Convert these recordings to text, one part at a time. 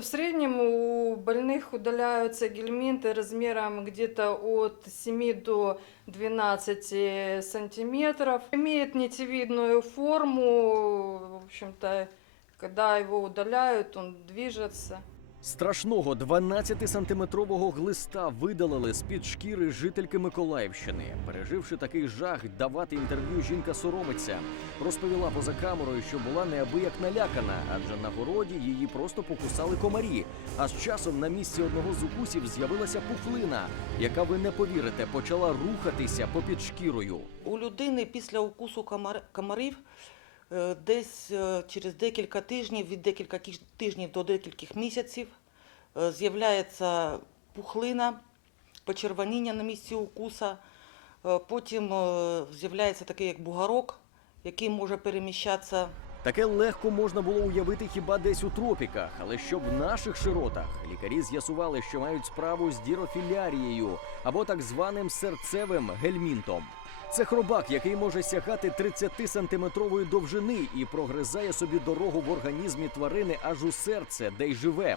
в среднем у больных удаляются гельминты размером где-то от 7 до 12 сантиметров. Имеет нитевидную форму, в общем-то, когда его удаляют, он движется. Страшного 12-сантиметрового глиста видалили з-під шкіри жительки Миколаївщини. Переживши такий жах, давати інтерв'ю жінка соромиться. Розповіла поза камерою, що була неабияк налякана, адже на городі її просто покусали комарі. А з часом на місці одного з укусів з'явилася пухлина, яка ви не повірите, почала рухатися попід шкірою. У людини після укусу комар- комарів десь е, через декілька тижнів, від декілька тижнів до декількох місяців е, з'являється пухлина, почервоніння на місці укуса. Е, Потім е, з'являється такий як бугарок, який може переміщатися Таке легко можна було уявити хіба десь у тропіках, але що в наших широтах лікарі з'ясували, що мають справу з дірофілярією або так званим серцевим гельмінтом. Це хробак, який може сягати 30-сантиметрової довжини і прогризає собі дорогу в організмі тварини аж у серце, де й живе.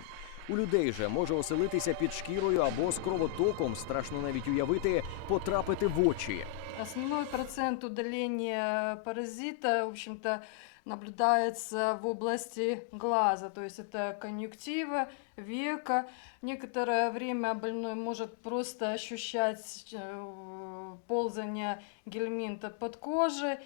У людей же може оселитися під шкірою або з кровотоком, страшно навіть уявити, потрапити в очі. Основной процент удаления паразита, в общем-то, наблюдается в области глаза, то есть это конъюнктива, века. Некоторое время больной может просто ощущать э, ползание гельминта под кожей.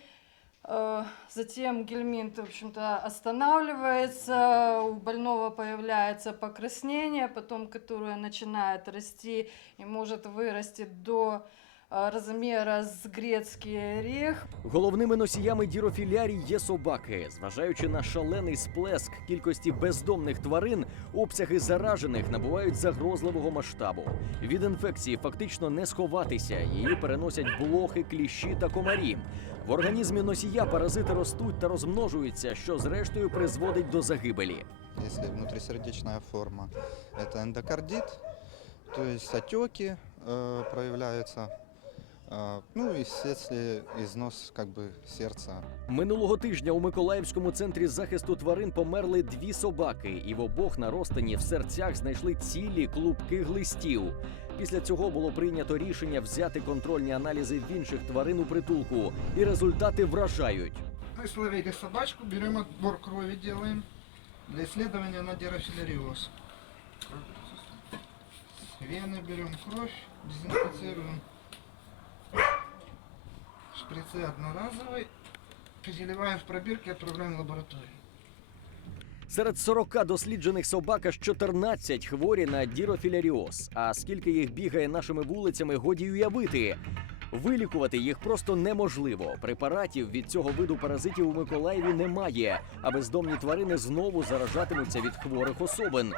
Э, Затем гельминт, в общем-то, останавливается, у больного появляется покраснение, потом которое начинает расти и может вырасти до э, размера с грецкий орех. Головними носіями дірофілярій є собаки. Зважаючи на шалений сплеск кількості бездомних тварин, обсяги заражених набувають загрозливого масштабу. Від інфекції фактично не сховатися. Її переносять блохи, кліщі та комарі. В організмі носія паразити ростуть та розмножуються, що зрештою призводить до загибелі. Если внутрисердечная форма, это эндокардит, то есть отеки э, проявляются, э, ну и вследствие износ как бы сердца. Минулого тижня у Миколаївському центрі захисту тварин померли дві собаки, і в обох на розтині в серцях знайшли цілі клубки глистів. Після цього було прийнято рішення взяти контрольні аналізи в інших тварин у притулку, і результати вражають. Мы словили собачку, берем отбор крови делаем для исследования на дирофилариоз. С Вены берем кровь, дезинфицируем. Шприцы одноразовые. Переливаем в пробирки, отправляем в лабораторию. Серед 40 досліджених собак аж 14 хворі на дірофіляріоз. А скільки їх бігає нашими вулицями, годі й уявити. Вилікувати їх просто неможливо. Препаратів від цього виду паразитів у Миколаєві немає, а бездомні тварини знову заражатимуться від хворих особин.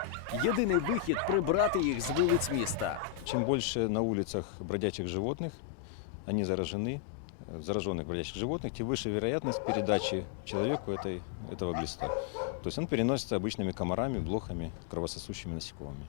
Єдиний вихід прибрати їх з вулиць міста. Чем больше на улицах бродячих животных, они заражены, э, зараженных бродячих животных, тем выше вероятность передачи человеку этой, этого глиста. То есть он переносится обычными комарами, блохами, кровососущими насекомыми.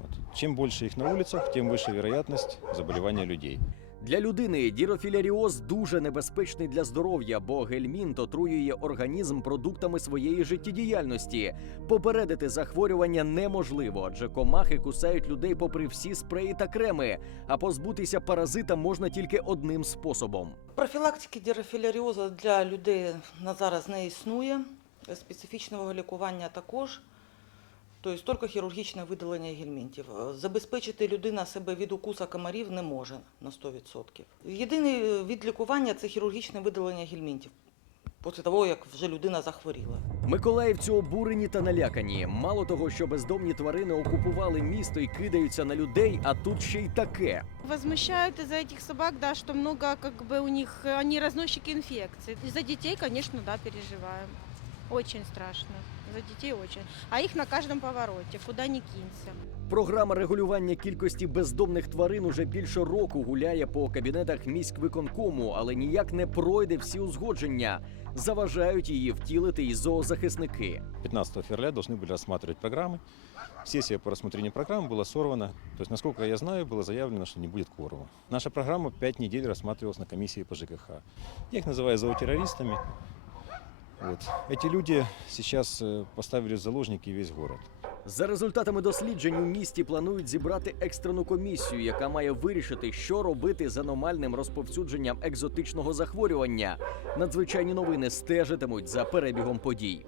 Вот. Чем больше их на улицах, тем выше вероятность заболевания людей. Для людини дірофіляріоз дуже небезпечний для здоров'я, бо гельмінт отруює організм продуктами своєї життєдіяльності. Попередити захворювання неможливо, адже комахи кусають людей попри всі спреї та креми. А позбутися паразита можна тільки одним способом. Профілактики дірофіляріозу для людей на зараз не існує. Специфічного лікування також Тобто тільки хірургічне видалення гельмінтів. Е, Забезпечити людина себе від укуса комарів не може на 100%. Єдиний від лікування це хірургічне видалення гельмінтів. Після того, як вже людина захворіла. Миколаївці обурені та налякані. Мало того, що бездомні тварини окупували місто і кидаються на людей, а тут ще й таке. Возмущают из-за этих собак, да, что много как бы у них, э, они разносчики инфекций. За детей, конечно, да, переживаем. Очень страшно. За детей очень. А их на каждом повороте, куда ни кинься. Програма регулювання кількості бездомних тварин уже більше року гуляє по кабінетах міськвиконкому, але ніяк не пройде всі узгодження. Заважають її втілити і зоозахисники. 15 февраля должны были рассматривать программы. Сессия по рассмотрению программ была сорвана. То есть, насколько я знаю, было заявлено, что не будет кворума. Наша программа 5 недель рассматривалась на комиссии по ЖКХ. Я их называю зоотеррористами. Вот. Эти люди сейчас э, поставили заложники весь город. За результатами досліджень у місті планують зібрати екстрену комісію, яка має вирішити, що робити з аномальним розповсюдженням екзотичного захворювання. Надзвичайні новини стежитимуть за перебігом подій.